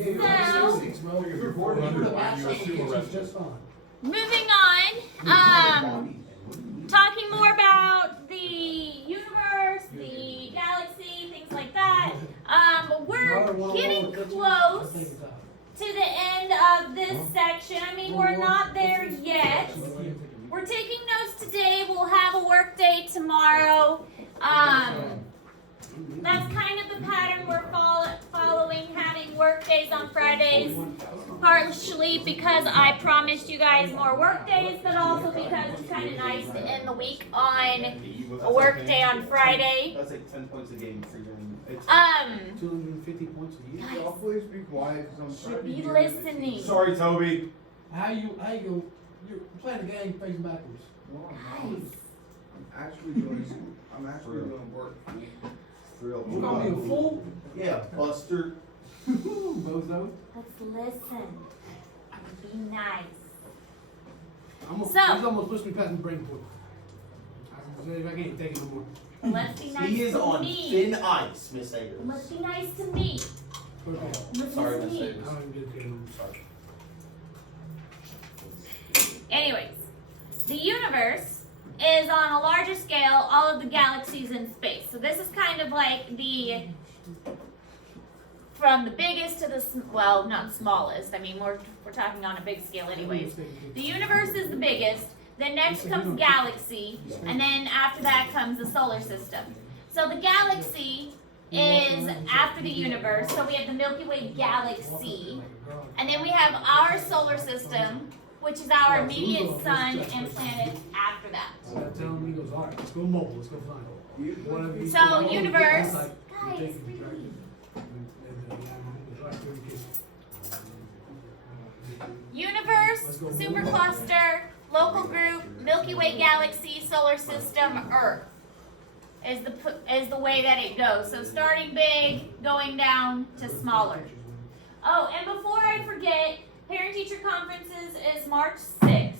moving on, talking more about the universe, the galaxy, things like that. We're getting close to the end of this section. I mean, we're not there yet. We're taking notes today. We'll have a work day tomorrow. That's kind of the pattern we're following, having work days on Fridays, partially because I promised you guys more work days, but also because it's kind of nice to end the week on a work day on Friday. That's like 10 points a game for doing. 250 points a year. Y'all please be quiet because I'm Should be listening. Sorry, Toby. How you go? You're playing the game facing backwards. No, Guys. I'm actually doing work. You gonna be a fool? Yeah, Buster. Bozo. Let's listen. Be nice. He's almost supposed to be passing the brain point. I can't take it no more. Let's be nice He is to on me. thin ice, Miss Ayers. Let's be nice to me. Okay. Sorry, Listen Miss to me. Ayers. I don't even get it. Sorry. Anyways, the universe is on a larger scale, all of the galaxies in space. So this is kind of like from the biggest to the, well, not smallest. I mean, we're talking on a big scale anyways. The universe is the biggest, then next comes galaxy, and then after that comes the solar system. So the galaxy is after the universe, so we have the Milky Way galaxy, and then we have our solar system, which is our immediate sun and planet after that. Tell him, he goes, all right, let's go mobile, let's go flying. So, universe, guys, universe, supercluster, local group, Milky Way galaxy, solar system, Earth is the way that it goes. So starting big, going down to smaller. Oh, and before I forget, parent-teacher conferences is March 6th.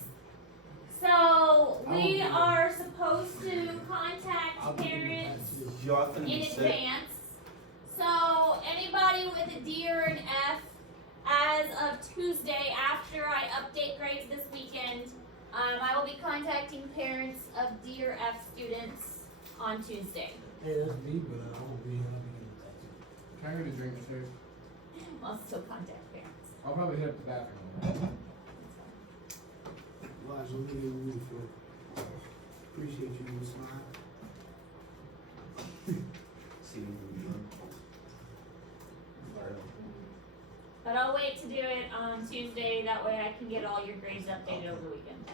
So we are supposed to contact parents in advance. So anybody with a D or an F, as of Tuesday, after I update grades this weekend, I will be contacting parents of D or F students on Tuesday. Hey, that's me, but I won't be. Can I get a drink too? I'll still contact parents. I'll probably hit up the bathroom. Elijah, let me get a room for it. Appreciate you, Miss Smile. See you. But I'll wait to do it on Tuesday, that way I can get all your grades updated over the weekend.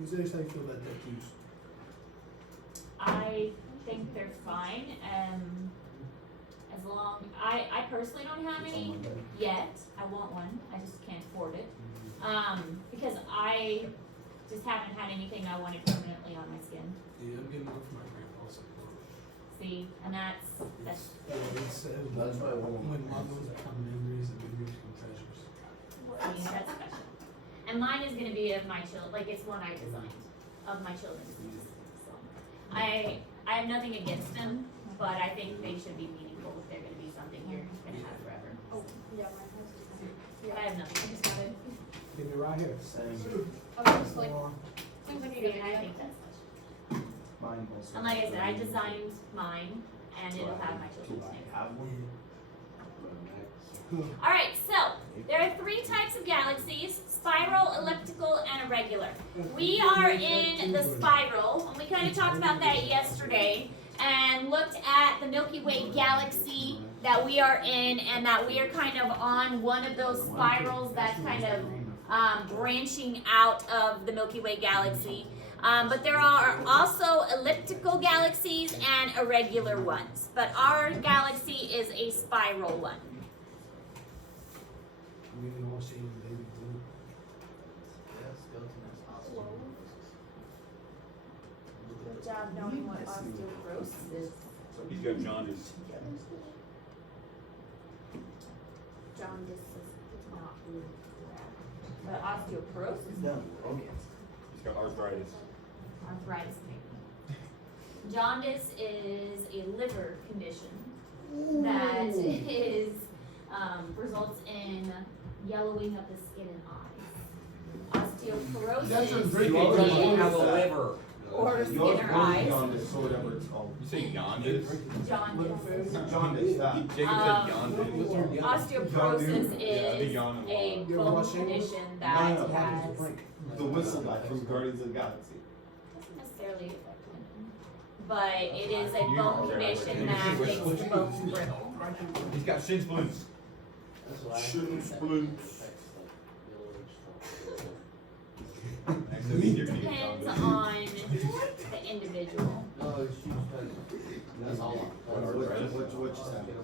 Miss Ayers, how you feel about that, Hughes? I think they're fine, as long, I personally don't have any yet. I want one, I just can't afford it. Because I just haven't had anything I wanted permanently on my skin. Yeah, I'm getting one for my grandpa. See, and that's Yeah, it's, That's why I want when my ones are common memories and memories and treasures. I mean, that's special. And mine is gonna be of my children, like it's one I designed, of my children's needs. So, I have nothing against them, but I think they should be meaningful if they're gonna be something you're gonna have forever. Oh, yeah, mine has to. But I have nothing against it. Give me right here. Same. Okay, so like, Seems like a good, I think that's special. Mine also. And like I said, I designed mine, and it'll have my children's Do name. I have one? Alright, so there are three types of galaxies: spiral, elliptical, and irregular. We are in the spiral, and we kind of talked about that yesterday and looked at the Milky Way galaxy that we are in, and that we are kind of on one of those spirals that's kind of branching out of the Milky Way galaxy. But there are also elliptical galaxies and irregular ones. But our galaxy is a spiral one. good job knowing what osteoporosis is. He's got jaundice. Jaundice is not good. But osteoporosis, No. Okay. He's got arthritis. Arthritis, maybe. Jaundice is a liver condition that is results in yellowing of the skin and eyes. Osteoporosis That's a great You thing. already What have is a that? liver. or skin or Yours eyes. Jaundice, or whatever it's called. You say jaundice? Jaundice. Jaundice, that. Jacob said jaundice. Osteoporosis Yeah, the is yawn a You ever bone watch Shameless? condition No, that no, has The whistle guy from Guardians of the Galaxy. doesn't necessarily affect women, but it is a You bone are right. condition You that see makes what- the bones brittle. He's got shin splints. Shin splints. Actually, I mean, you're gonna get Depends jaundice. on the individual. That's all. What just happened?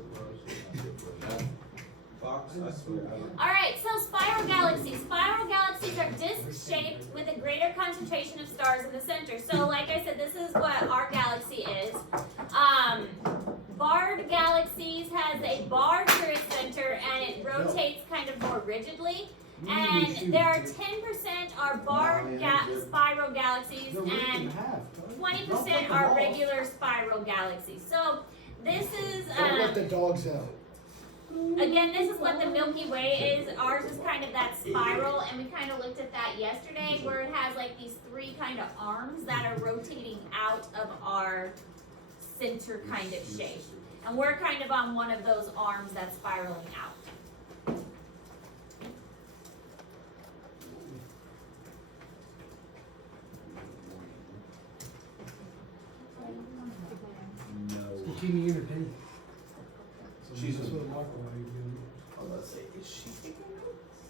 Fox, I swear. Alright, so spiral galaxies. Spiral galaxies are disc-shaped with a greater concentration of stars in the center. So like I said, this is what our galaxy is. Barred galaxies has a bar through its center and it rotates kind of more rigidly. And there are 10% are barred spiral galaxies and 20% are regular spiral galaxies. So this is Don't let the dogs out. again, this is what the Milky Way is. Ours is kind of that spiral, and we kind of looked at that yesterday, where it has like these three kind of arms that are rotating out of our center kind of shape. And we're kind of on one of those arms that's spiraling out. No. Keep me entertained. She's That's a- what Marco wanted to do. I was about to say, is she taking notes?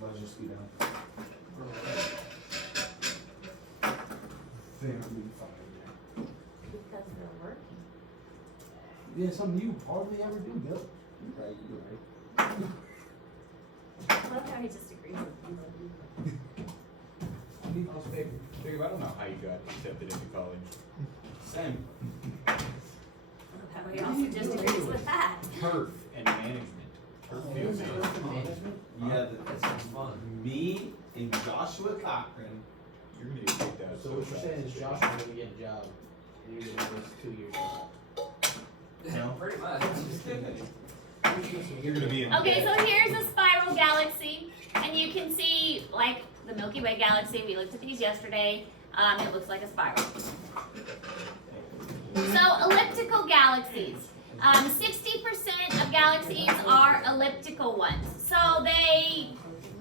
Buzz your speed down. Because they're working. Yeah, something you hardly ever do, Bill. Right, you're right. I love how he just agrees with me. Jacob, I don't know how you got accepted into college. Same. I love how he also just agrees with that. Turf and management. Turf field management. Yeah, that sounds fun. Me and Joshua Cochran. You're gonna get kicked out. So what you're saying is Josh is gonna get a job, and you're gonna miss 2 years. No. Pretty much. You're gonna be in. Okay, so here's a spiral galaxy, and you can see, like the Milky Way galaxy, we looked at these yesterday, it looks like a spiral. So, elliptical galaxies. 60% of galaxies are elliptical ones. So they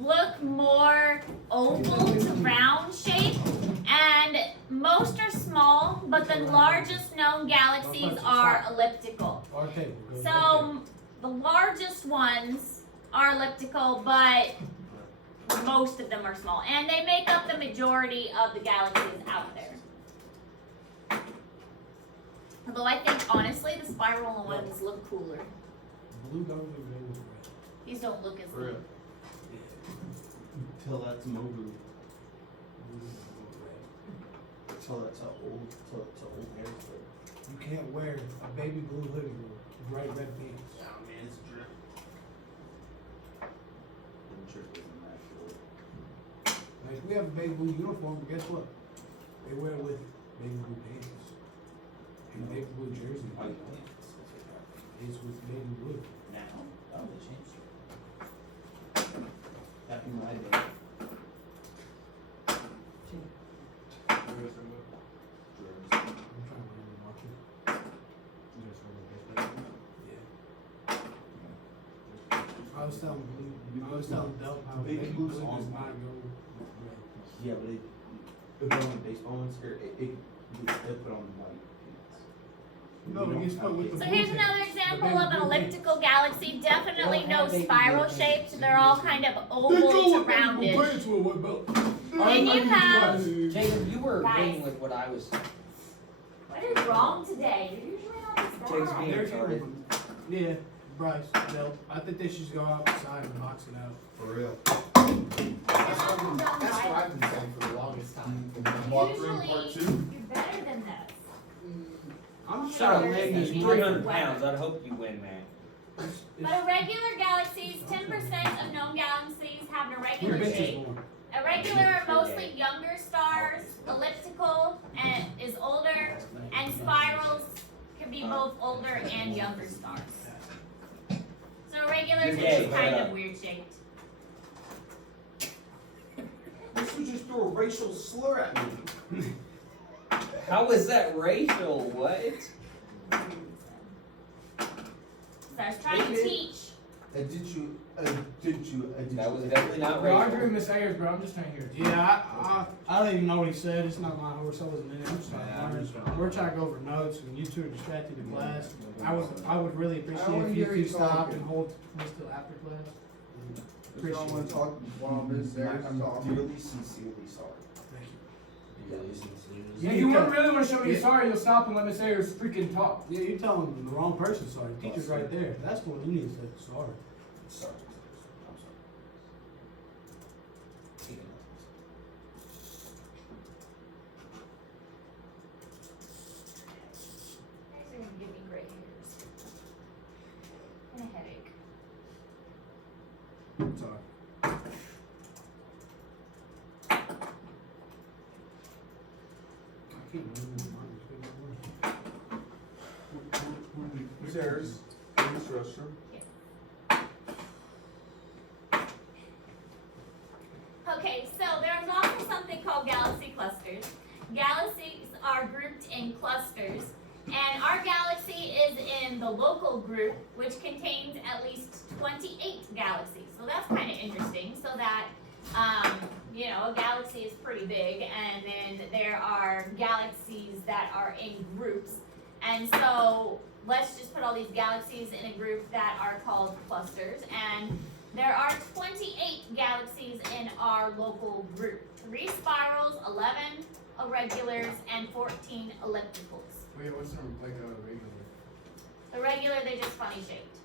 look more oval to round shape, and most are small, but the largest known galaxies are elliptical. Our table. Go So the largest ones are elliptical, but most of them are small, and they make up the majority of the galaxies out there. Although I think honestly the spiral ones look cooler. Blue don't look red with red. These don't look as For real. good. Till that's Mobu. Blue don't look red. Till that's a old hair spray. You can't wear a baby blue hoodie with bright red pants. Yeah, man, it's drip. The drip isn't that good. Like, we have a baby blue uniform, but guess what? They wear it with baby blue pants. And baby blue jersey. White pants. It's with baby blue. Now? Oh, they changed it. Back in my day. I'm trying to remember market. Yeah. I was telling Del how Baby baby blues blue on does not mine. go with red. Yeah, but it put on the baseball ones, or it gets put on the white pants. No, it gets put with the So blue here's pants. another The example baby of an blue elliptical galaxy. Definitely Don't no have baby spiral blue shapes. pants. They're all kind of They oval go to with baby blue rounded. pants with white belt. Then you have- Jacob, you were Guys. agreeing with what I was. What is wrong today? You're usually not this Jake's bad. being There's retarded. Yeah, Bryce, Del. I think they should just go outside and box it out. For real. That's That's what I've been saying for the longest time. Usually, you're better than this. I'm Shut up, Yours man. is He's even 300 wetter. pounds. I'd hope you win, man. But irregular galaxies, 10% of known galaxies have an irregular irregular Your bitch is shape. born. Irregular are mostly younger stars. Elliptical and is older, and spirals can be both older and younger stars. So irregulars are just kind of weird shaped. This was just threw a racial slur at me. How is that racial? What? So I was trying to teach. That was definitely not Bro, I agree racial. with Miss Ayers, bro. I'm just trying to hear it. Yeah, I don't even know what he said. It's not my horse. I wasn't in it. I'm just trying to learn. We're trying to go over notes, and you two are distracted in class. I would really appreciate if you two stopped and hold this till after class. If y'all wanna talk while Miss Ayers I'm talking. dearly, sincerely sorry. Yeah, you wouldn't really want to show me you're sorry, you'll stop and let Miss Ayers freaking talk. Yeah, you're telling the wrong person sorry. The teacher's right there. That's the one you need to say sorry. Sorry. I'm sorry. You guys are gonna give me gray hairs. And a headache. Sorry. I can't remember mine. Miss Ayers, Miss Restroom. Okay, so there's also something called galaxy clusters. Galaxies are grouped in clusters, and our galaxy is in the local group, which contains at least 28 galaxies. So that's kind of interesting, so that, a galaxy is pretty big, and then there are galaxies that are in groups. And so let's just put all these galaxies in a group that are called clusters, and there are 28 galaxies in our local group. 3 spirals, 11 irregulars, and 14 ellipticals. Wait, what's the, like, regular? Irregular, they're just funny shaped.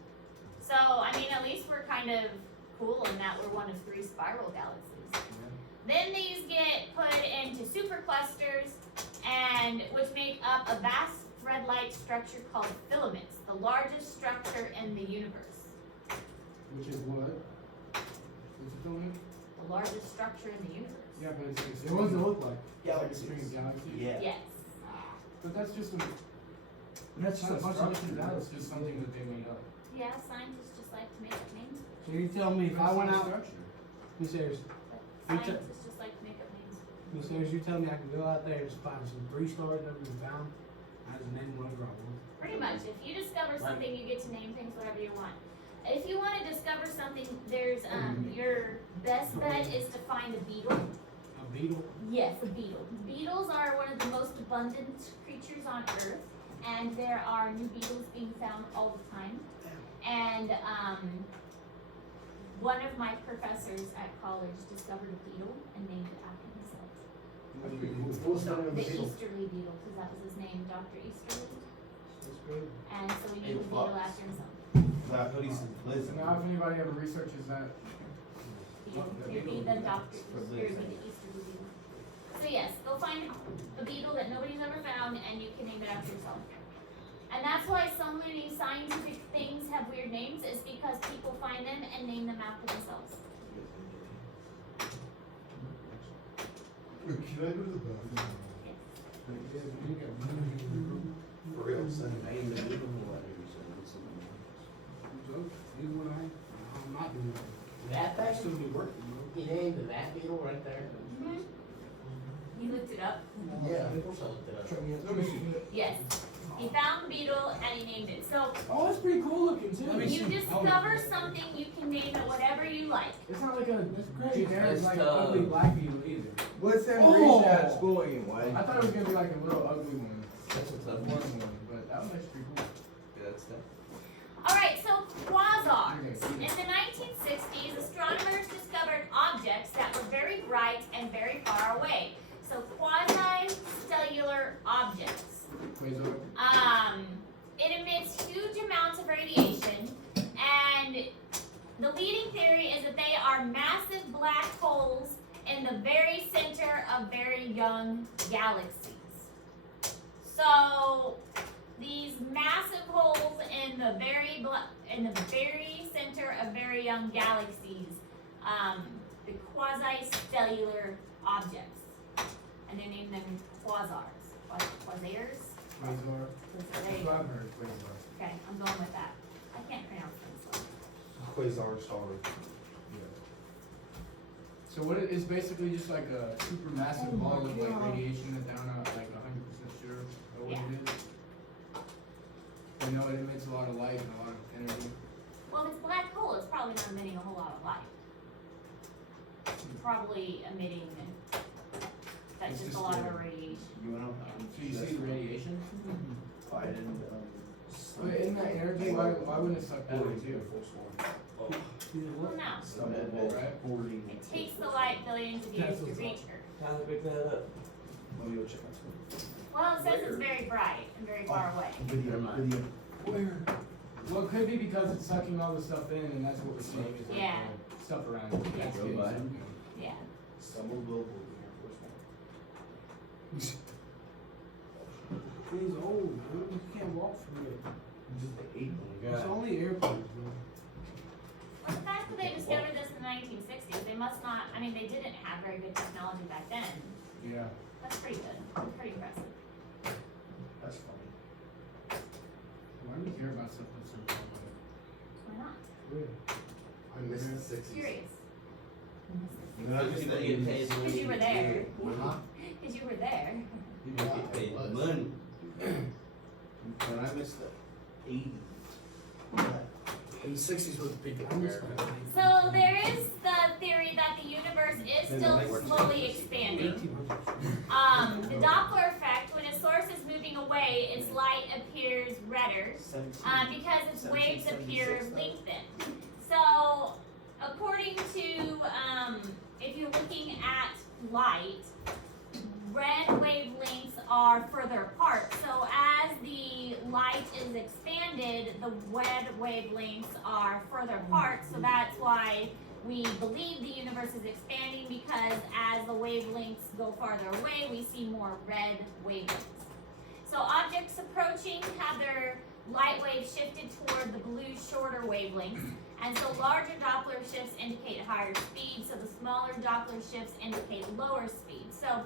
So, I mean, at least we're kind of cool in that we're one of 3 spiral galaxies. Then these get put into superclusters, and which make up a vast thread-like structure called filaments, the largest structure in the universe. Which is what? What's it doing? The largest structure in the universe. Yeah, but it's what does it look like? Galaxies. Like a string of galaxies? Yeah. Yes. But that's just a, That's it's not a bunch of structure. different that's just something that they made up. Yeah, scientists just like to make up names. So you tell me if I went out, Structure. Miss Ayers, But scientists just like to make up names. Miss Ayers, you tell me I can go out there and just find some 3 stars never been found. I just name whatever I want. Pretty much. If you discover something, you get to name things whatever you want. If you want to discover something, there's your best bet is to find a beetle. A beetle. Yes, a beetle. Beetles are one of the most abundant creatures on Earth, and there are new beetles being found all the time. And one of my professors at college discovered a beetle and named it after himself. That's pretty cool. What's the name of The the beetle? Easterly beetle, because that was his name, Dr. Easterly. That's good. And so he named the Hey, beetle Fox. after himself. That hoodie says Liz. So now if anybody ever researches that, You'd be the doctor, you'd be the Easterly beetle. So yes, go find a beetle that nobody's ever found and you can name it after yourself. And that's why so many scientific things have weird names, is because people find them and name them after themselves. Can I go to the bathroom? For real, son. I'm not doing that. That I still thing, be working, bro. he named that beetle right there. You looked it up? Yeah, of course I looked it up. Let me see. Yes. He found the beetle and he named it. So Oh, that's pretty cool looking too. you discover something, you can name it whatever you like. it's not like a great. generic It's like tough. ugly black beetle either. What's that Oh. reason at school anyway? I thought it was gonna be like a little ugly one. That's a tough One one. one, but that was actually pretty cool. Yeah, that's tough. Alright, so quasars. In the 1960s, astronomers discovered objects that were very bright and very far away. So quasi-stellar objects. Quasar. It emits huge amounts of radiation, and the leading theory is that they are massive black holes in the very center of very young galaxies. So these massive holes in the very center of very young galaxies, the extracellular objects. And they named them quasars. Quasars? Quasar. There That's you what go. I've heard, quasar. Okay, I'm going with that. I can't pronounce things. Quasar star. So what it is basically just like a supermassive Oh my ball of like God. radiation that they're not like 100% sure of what Yeah. it is. We know it emits a lot of light and a lot of energy. Well, if it's a black hole, it's probably not emitting a whole lot of light. It's probably emitting, that's It's just a just lot of a- radiation. You know? So you see the radiation? I didn't, But in that energy, why wouldn't it suck that way too? Well, no. Right? It takes the light billions of years to reach Earth. How to pick that up? Let me go check my Well, it says it's very bright and very far away. Video, video. Where? Well, it could be because it's sucking all the stuff in and that's what we're seeing is like Yeah. the stuff around it. Yeah. That's Go getting by. sucked in. Yeah. Stumble billboard Air He's old, man. You can't walk from it. Just the 8 It's only airplanes, man. Well, the fact that they discovered this in the 1960s, they must not, I mean, they didn't have very good technology back then. Yeah. That's pretty good. Pretty impressive. That's funny. Why do you care about stuff that's so far away? Why not? Really. I missed the sixties. Curious. People get paid money. Because you were there. Huh? Because you were there. People get paid Yeah, it was. money. When I missed the 80s. In the sixties was big in America. So there is the theory that the universe is still slowly expanding. The Doppler effect, when a source is moving away, its light appears redder because its waves appear lengthened. So according to, if you're looking at light, red wavelengths are further apart. So as the light is expanded, the red wavelengths are further apart. So that's why we believe the universe is expanding, because as the wavelengths go farther away, we see more red wavelengths. So objects approaching have their light waves shifted toward the blue shorter wavelengths. And so larger Doppler shifts indicate higher speed, so the smaller Doppler shifts indicate lower speed. So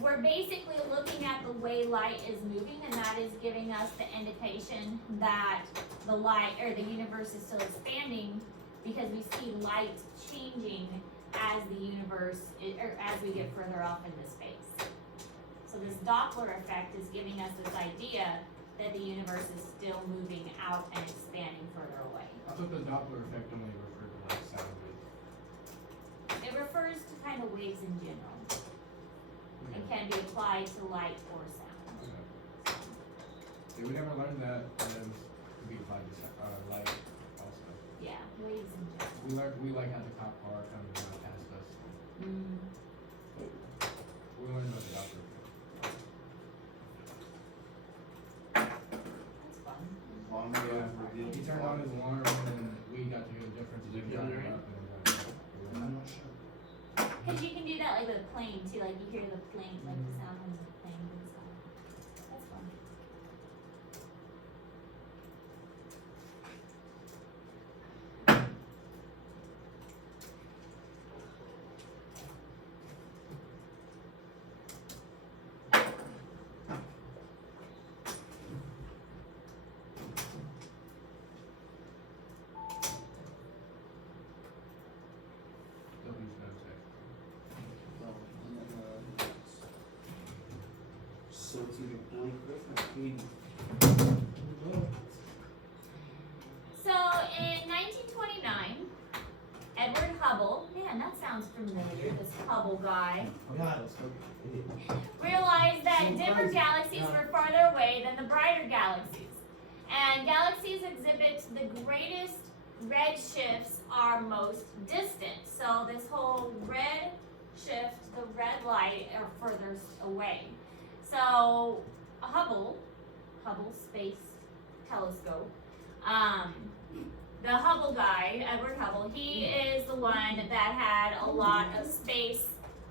we're basically looking at the way light is moving, and that is giving us the indication that the light, or the universe, is still expanding, because we see light changing as the universe, or as we get further off into space. So this Doppler effect is giving us this idea that the universe is still moving out and expanding further away. I thought the Doppler effect only referred to like sound waves. It refers to kind of waves in general, and can be applied to light or sound. Okay. Yeah, we never learned that could be applied to light also. Yeah, waves in general. We like how the cop car comes right past us. We learned about the Doppler effect. That's fun. Yeah, he turned on his alarm and then we got to hear the difference. Is it He got generating? up and I'm not sure. Cause you can do that like with a plane too, like you hear the plane, like the sound when the plane goes off. That's fun. W's no sex. So it's either Blake Griffin or Katie. So in 1929, Edward Hubble, man, that sounds familiar, this Hubble guy, God, it's so realized that dimmer galaxies were farther away than the brighter galaxies. And galaxies exhibit the greatest red shifts are most distant. So this whole red shift, the red light, are furthest away. So Hubble Space Telescope, the Hubble guy, Edward Hubble, he is the one that had a lot of space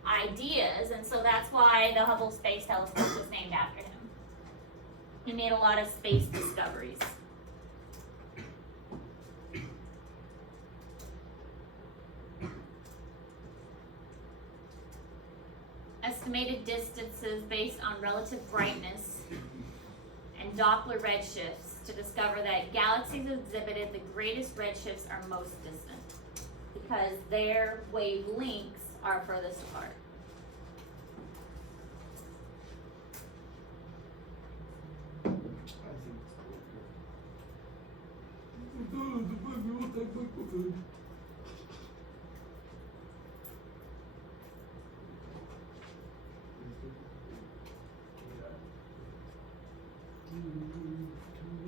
ideas, and so that's why the Hubble Space Telescope was named after him. He made a lot of space discoveries. estimated distances based on relative brightness and Doppler redshifts to discover that galaxies exhibited the greatest redshifts are most distant because their wavelengths are furthest apart.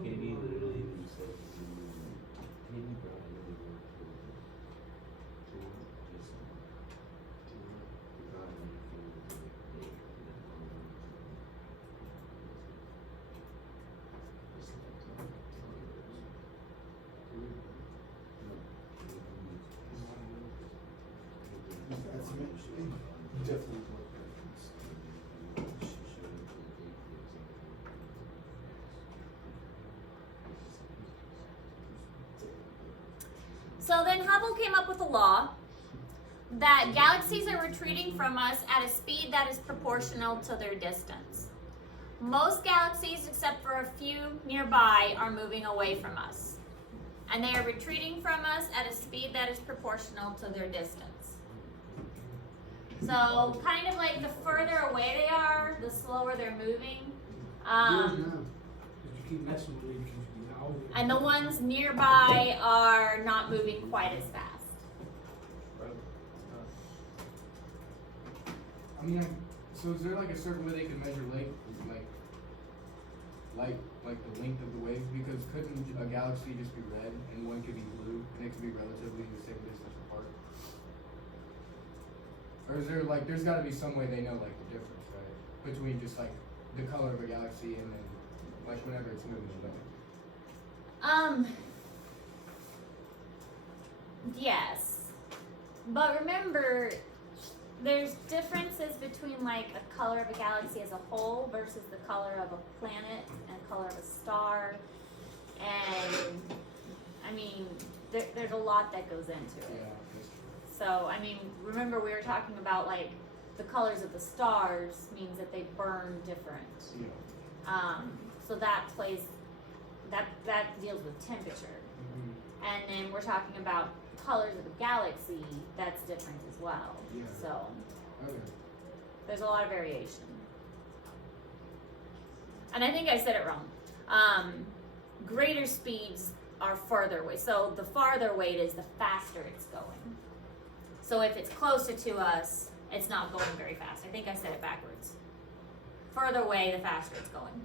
Maybe literally you said maybe Brian really worked for just God made for the That's definitely. So then Hubble came up with a law that galaxies are retreating from us at a speed that is proportional to their distance. Most galaxies, except for a few nearby, are moving away from us. And they are retreating from us at a speed that is proportional to their distance. So kind of like the further away they are, the slower they're moving. Because you keep messing with it, you know. And the ones nearby are not moving quite as fast. I mean, so is there like a certain way they can measure length, like the length of the wave? Because couldn't a galaxy just be red and one could be blue and it could be relatively the same distance apart? Or is there like, there's got to be some way they know like the difference, right? Between just like the color of a galaxy and then like whenever it's moving away. Yes. But remember, there's differences between like a color of a galaxy as a whole versus the color of a planet and color of a star. And I mean, there's a lot that goes into it. Yeah, that's true. So, I mean, remember we were talking about like the colors of the stars means that they burn different. Yeah. So that plays, that deals with temperature. Mm-hmm. And then we're talking about colors of a galaxy, that's different as well. Yeah. So Okay. there's a lot of variation. And I think I said it wrong. Greater speeds are farther away. So the farther away it is, the faster it's going. So if it's closer to us, it's not going very fast. I think I said it backwards. Further away, the faster it's going.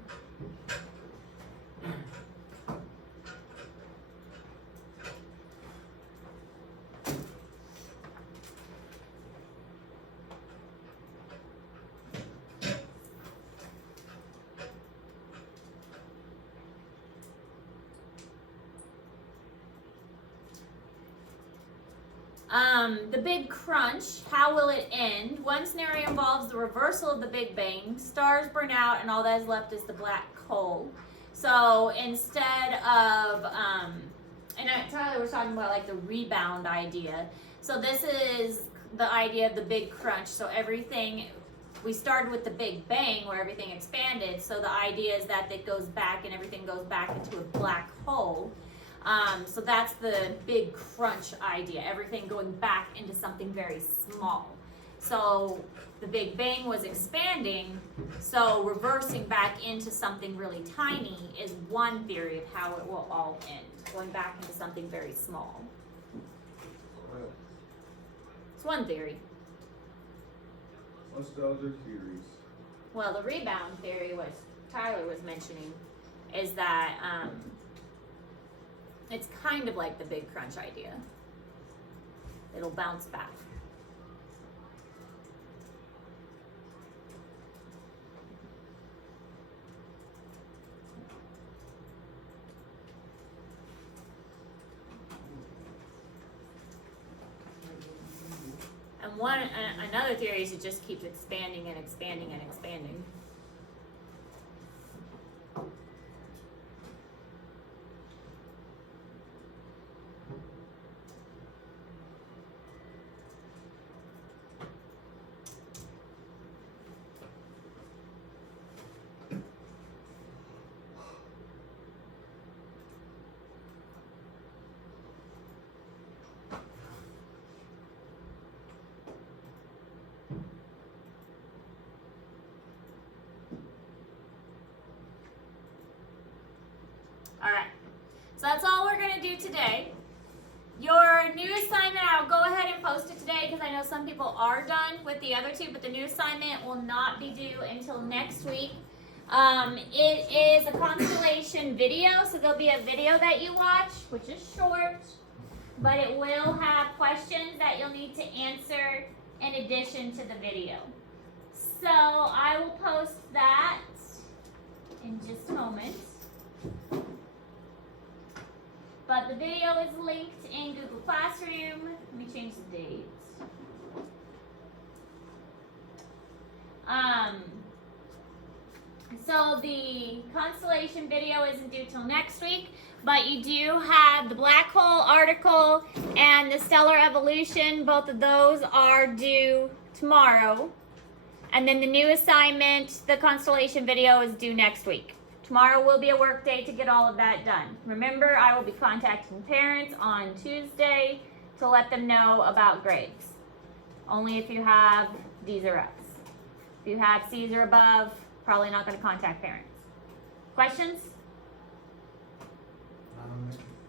The Big Crunch, how will it end? One scenario involves the reversal of the Big Bang. Stars burn out and all that is left is the black hole. So instead of, Tyler was talking about like the rebound idea. So this is the idea of the Big Crunch. So everything, we started with the Big Bang where everything expanded. So the idea is that it goes back and everything goes back into a black hole. So that's the Big Crunch idea, everything going back into something very small. So the Big Bang was expanding, so reversing back into something really tiny is one theory of how it will all end, going back into something very small. It's one theory. What's the other theories? Well, the rebound theory, what Tyler was mentioning, is that it's kind of like the Big Crunch idea. It'll bounce back. And another theory is it just keeps expanding and expanding and expanding. So that's all we're gonna do today. Your new assignment, I'll go ahead and post it today because I know some people are done with the other two, but the new assignment will not be due until next week. It is a constellation video, so there'll be a video that you watch, which is short, but it will have questions that you'll need to answer in addition to the video. So I will post that in just a moment. But the video is linked in Google Classroom. Let me change the dates. So the constellation video isn't due till next week, but you do have the black hole article and the stellar evolution. Both of those are due tomorrow. And then the new assignment, the constellation video, is due next week. Tomorrow will be a work day to get all of that done. Remember, I will be contacting parents on Tuesday to let them know about grades. Only if you have D's or F's. If you have C's or above, probably not going to contact parents. Questions?